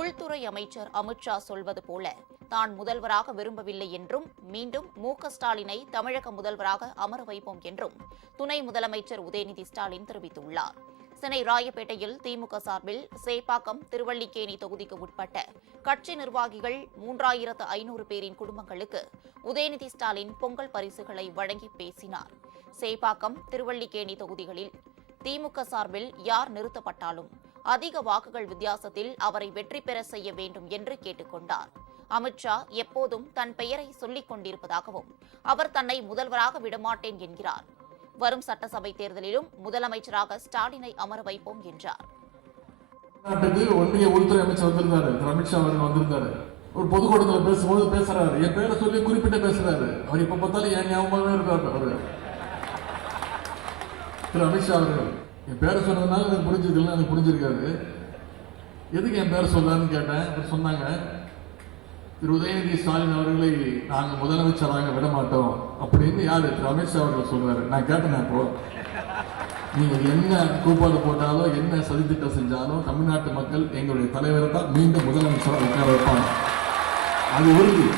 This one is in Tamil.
உள்துறை அமைச்சர் அமித்ஷா சொல்வது போல தான் முதல்வராக விரும்பவில்லை என்றும் மீண்டும் மு.க.ஸ்டாலினை தமிழக முதல்வராக அமர வைப்போம் என்றும் துணை முதலமைச்சர் உதயநிதி ஸ்டாலின் தெரிவித்துள்ளார். சென்னை ராயப்பேட்டையில் திமுக சார்பில் சேப்பாக்கம் திருவல்லிக்கேணி தொகுதிக்கு உட்பட்ட கட்சி நிர்வாகிகள் 3500 பேரின் குடும்பங்களுக்கு உதயநிதி ஸ்டாலின் பொங்கல் பரிசுகளை வழங்கி பேசினார். சேப்பாக்கம் திருவல்லிக்கேணி தொகுதிகளில் திமுக சார்பில் யார் நிறுத்தப்பட்டாலும் அதிக வாக்குகள் வித்தியாசத்தில் அவரை வெற்றி பெற செய்ய வேண்டும் என்று கேட்டுக் கொண்டார். அமித்ஷா எப்போதும் தன் பெயரை சொல்லிக் கொண்டிருப்பதாகவும் அவர் தன்னை முதல்வராக விடமாட்டேன் என்கிறார். வரும் சட்டசபை தேர்தலிலும் முதலமைச்சராக ஸ்டாலினை அமர வைப்போம் என்றார். ஒன்றிய உள்துறை அமைச்சர் வந்திருந்தாரு, அமித்ஷா அவர்கள் வந்திருந்தாரு. ஒரு பொதுக்கூட்டத்தில் பேசும்போது பேசுறாரு, என் பேரை சொல்லி குறிப்பிட்டு பேசுறாரு. அவர் இப்ப பார்த்தாலும் என் ஞாபகமே இருக்காரு. அவரு திரு அமித்ஷா அவர்கள் என் பேரை சொன்னதுனால எனக்கு புரிஞ்சிருக்கல, எனக்கு புரிஞ்சிருக்காரு. எதுக்கு என் பேரை சொல்லான்னு கேட்டேன். அவர் சொன்னாங்க, திரு உதயநிதி ஸ்டாலின் அவர்களை நாங்கள் முதலமைச்சராக விட மாட்டோம் அப்படின்னு யாரு திரு அமித்ஷா அவர்கள் சொல்றாரு. நான் கேட்டேன், இப்போ நீங்க என்ன கூப்பாடு போட்டாலோ என்ன சதித்திட்டம் செஞ்சாலும் தமிழ்நாட்டு மக்கள் எங்களுடைய தலைவரை தான் மீண்டும் முதலமைச்சராக உட்கார வைப்பாங்க, அது உறுதி.